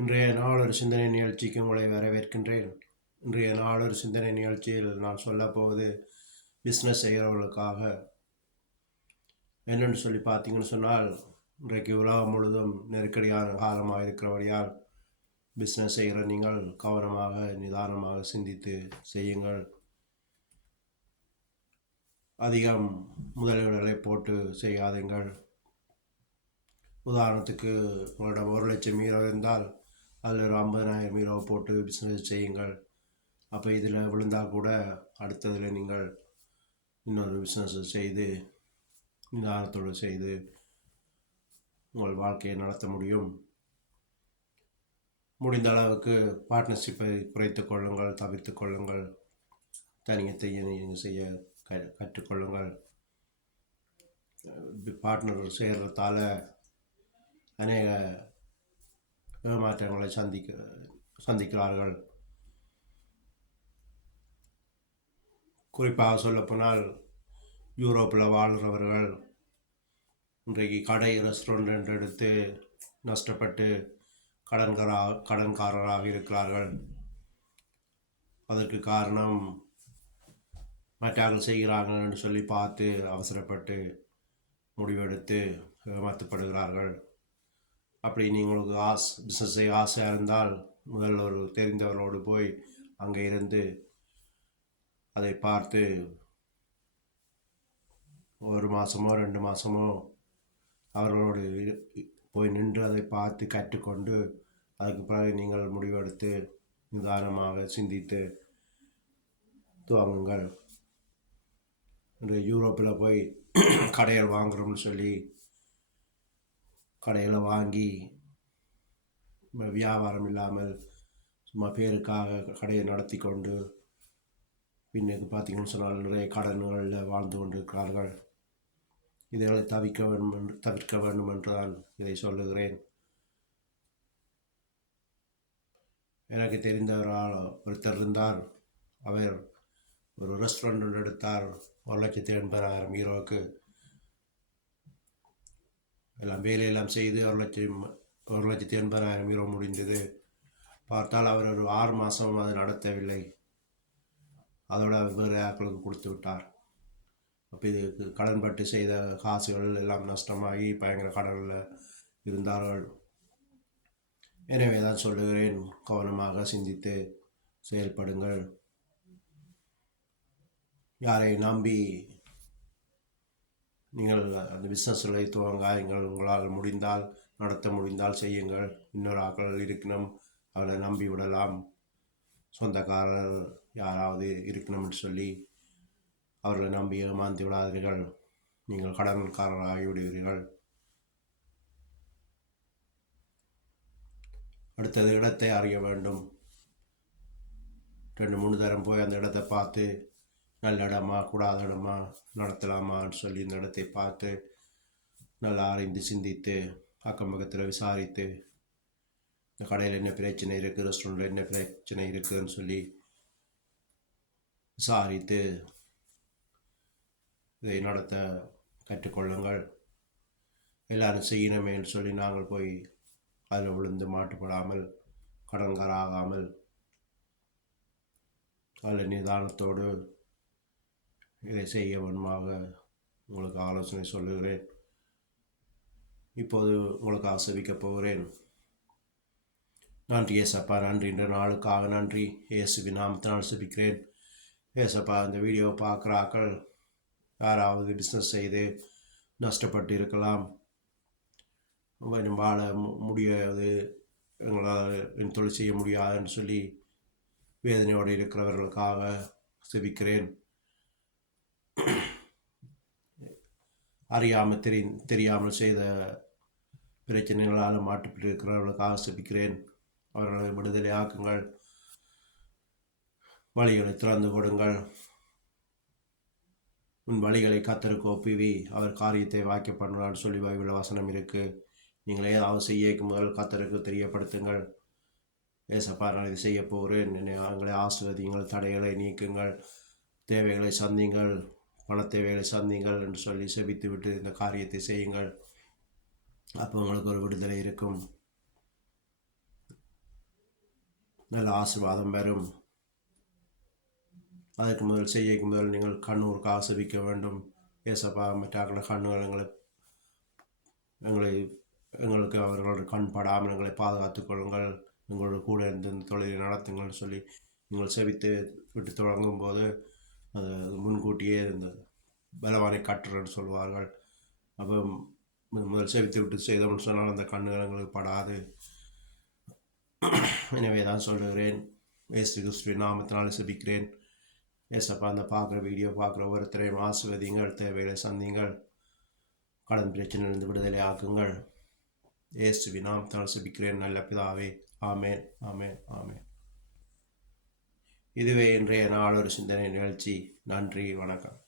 இன்றைய நாளொரு சிந்தனை நிகழ்ச்சிக்கு உங்களை வரவேற்கின்றேன். இன்றைய நாளொரு சிந்தனை நிகழ்ச்சியில் நான் சொல்லப்போவது பிஸ்னஸ் செய்கிறவர்களுக்காக. என்னென்னு சொல்லி பார்த்தீங்கன்னு சொன்னால், இன்றைக்கு உலகம் முழுதும் நெருக்கடியான காலமாக இருக்கிறபடியால் பிஸ்னஸ் செய்கிற நீங்கள் கவனமாக நிதானமாக சிந்தித்து செய்யுங்கள். அதிகம் முதலீடுகளை போட்டு செய்யாதீங்கள். உதாரணத்துக்கு உங்களிடம் 1,00,000 யூரோ இருந்தால் அதில் ஒரு 50,000 யூரோ போட்டு பிஸ்னஸ் செய்யுங்கள். அப்போ இதில் விழுந்தால் கூட அடுத்ததில் நீங்கள் இன்னொரு பிஸ்னஸ் செய்து நிதானத்தோடு செய்து உங்கள் வாழ்க்கையை நடத்த முடியும். முடிந்த அளவுக்கு பார்ட்னர்ஷிப்பை குறைத்து கொள்ளுங்கள், தவிர்த்து கொள்ளுங்கள். தனியத்தை நீங்கள் செய்ய கற்றுக்கொள்ளுங்கள். பார்ட்னர் செய்கிறதால அநேக ஏமாற்றங்களை சந்திக்கிறார்கள். குறிப்பாக சொல்லப்போனால் யூரோப்பில் வாழ்கிறவர்கள் இன்றைக்கு கடை ரெஸ்டாரண்ட் என்று எடுத்து நஷ்டப்பட்டு கடன்காரராக இருக்கிறார்கள். அதற்கு காரணம் மற்றவர்கள் செய்கிறார்கள் என்று சொல்லி பார்த்து அவசரப்பட்டு முடிவெடுத்து ஏமாற்றப்படுகிறார்கள். அப்படி நீங்களுக்கு பிஸ்னஸ் செய்ய ஆசையாக இருந்தால் முதல்ல ஒரு தெரிந்தவர்களோடு போய் அங்கே இருந்து அதை பார்த்து 1 மாதமோ 2 மாதமோ அவர்களோடு போய் நின்று அதை பார்த்து கற்றுக்கொண்டு அதுக்கு பிறகு நீங்கள் முடிவெடுத்து நிதானமாக சிந்தித்து துவங்குங்கள். இன்று யூரோப்பில் போய் கடையில் வாங்குகிறோம்னு சொல்லி கடையில் வாங்கி வியாபாரம் இல்லாமல் சும்மா பேருக்காக கடையை நடத்தி கொண்டு பின்னுக்கு பார்த்தீங்கன்னு சொன்னால் நிறைய கடன்களில் வாழ்ந்து கொண்டிருக்கிறார்கள். இதைகளை தவிர்க்க வேண்டும் என்று நான் இதை சொல்லுகிறேன். எனக்கு தெரிந்தவரால் ஒருத்தர் இருந்தார். அவர் ஒரு ரெஸ்டாரண்ட் எடுத்தார். 1,80,000 யூரோவுக்கு எல்லாம் வேலையெல்லாம் செய்து 1,80,000 யூரோ முடிந்தது. பார்த்தால் அவர் ஒரு 6 மாதம் அது நடத்தவில்லை. அதோட வேறு ஆட்களுக்கு கொடுத்து விட்டார். அப்போ இதுக்கு கடன்பட்டு செய்த காசுகள் எல்லாம் நஷ்டமாகி பயங்கர கடனில் இருந்தார்கள். எனவே தான் சொல்லுகிறேன், கவனமாக சிந்தித்து செயல்படுங்கள். யாரை நம்பி நீங்கள் அந்த பிஸ்னஸ்களை துவங்காயுங்கள். உங்களால் முடிந்தால் நடத்த முடிந்தால் செய்யுங்கள். இன்னொரு ஆட்கள் இருக்கணும், அவளை நம்பி விடலாம். சொந்தக்காரர் யாராவது இருக்கணும்னு சொல்லி அவர்களை நம்பி ஏமாந்து விடாதீர்கள். நீங்கள் கடன்காரராகிவிடுவீர்கள். அடுத்தது இடத்தை அறிய வேண்டும். 2-3 தரம் போய் அந்த இடத்தை பார்த்து நல்ல இடமா கூடாத இடமா நடத்தலாமான்னு சொல்லி இந்த இடத்தை பார்த்து நல்லா அறிந்து சிந்தித்து அக்கம் பக்கத்தில் விசாரித்து இந்த கடையில் என்ன பிரச்சனை இருக்குது, ரெஸ்டாரண்ட்டில் என்ன பிரச்சனை இருக்குதுன்னு சொல்லி விசாரித்து இதை நடத்த கற்றுக்கொள்ளுங்கள். எல்லாரும் செய்யணுமேன்னு சொல்லி நாங்கள் போய் அதில் விழுந்து மாட்டுப்படாமல் கடன்காராகாமல் அதில் நிதானத்தோடு இதை செய்ய வேண்டுமாக உங்களுக்கு ஆலோசனை சொல்லுகிறேன். இப்போது உங்களுக்கு ஆசிர்வதிக்கப் போகிறேன். நன்றி ஏசப்பா, நன்றி. இன்ற நாளுக்காக நன்றி. இயேசுவின் நாமத்தினால் செபிக்கிறேன். ஏசப்பா, இந்த வீடியோ பார்க்குறாக்கள் யாராவது பிஸ்னஸ் செய்து நஷ்டப்பட்டு இருக்கலாம், வாழ முடியாது, எங்களால் தொழில் செய்ய முடியாதுன்னு சொல்லி வேதனையோடு இருக்கிறவர்களுக்காக செபிக்கிறேன். அறியாமல் தெரியாமல் செய்த பிரச்சனைகளால் மாட்டுப்பட்டு இருக்கிறவர்களுக்காக செபிக்கிறேன். அவர்களை விடுதலை ஆக்குங்கள். வழிகளை திறந்து கொடுங்கள். உன் வழிகளை கர்த்தருக்கு ஒப்புவி, அவர் காரியத்தை வாக்கிய பண்ணுறான்னு சொல்லி பைபிள் வசனம் இருக்குது. நீங்கள் ஏதாவது செய்ய முதல் கர்த்தருக்கு தெரியப்படுத்துங்கள். ஏசப்பா, நான் இதை செய்ய போகிறேன், எங்களை ஆசீர்வதியுங்கள், தடைகளை நீக்குங்கள், தேவைகளை சந்திங்கள், பண தேவைகளை சந்திங்கள் என்று சொல்லி செபித்து விட்டு இந்த காரியத்தை செய்யுங்கள். அப்போ உங்களுக்கு ஒரு விடுதலை இருக்கும். நல்ல ஆசீர்வாதம் வரும். அதற்கு முதல் நீங்கள் கண்ணூருக்கு ஆசிரிக்க வேண்டும். ஏசப்பா மற்ற கண்ணுகள் எங்களுக்கு அவர்களோட கண் படாமல் எங்களை பாதுகாத்துக் கொள்ளுங்கள், எங்களோட கூட இருந்து இந்த தொழிலை நடத்துங்கள் சொல்லி நீங்கள் செவித்து விட்டு தொடங்கும் போது அது முன்கூட்டியே இந்த பலவானை கட்டுறன்னு சொல்வார்கள். அப்போ முதல் செவித்து விட்டு செய்தோம்னு சொன்னால் அந்த கண்ணுகள் எங்களுக்கு படாது. எனவே தான் சொல்லுகிறேன், இயேசு கிறிஸ்துவின் நாமத்தினால் செபிக்கிறேன். ஏசப்பா அந்த பார்க்குற வீடியோ பார்க்குற ஒவ்வொருத்தரையும் ஆசீர்வதிங்கள், தேவைகளை சந்திங்கள், கடன் பிரச்சனையிலிருந்து விடுதலை ஆக்குங்கள். இயேசுவின் நாமத்தினால் செபிக்கிறேன் நல்ல பிதாவே. ஆமேன், ஆமேன், ஆமேன். இதுவே இன்றைய நாள் ஒரு சிந்தனை நிகழ்ச்சி. நன்றி, வணக்கம்.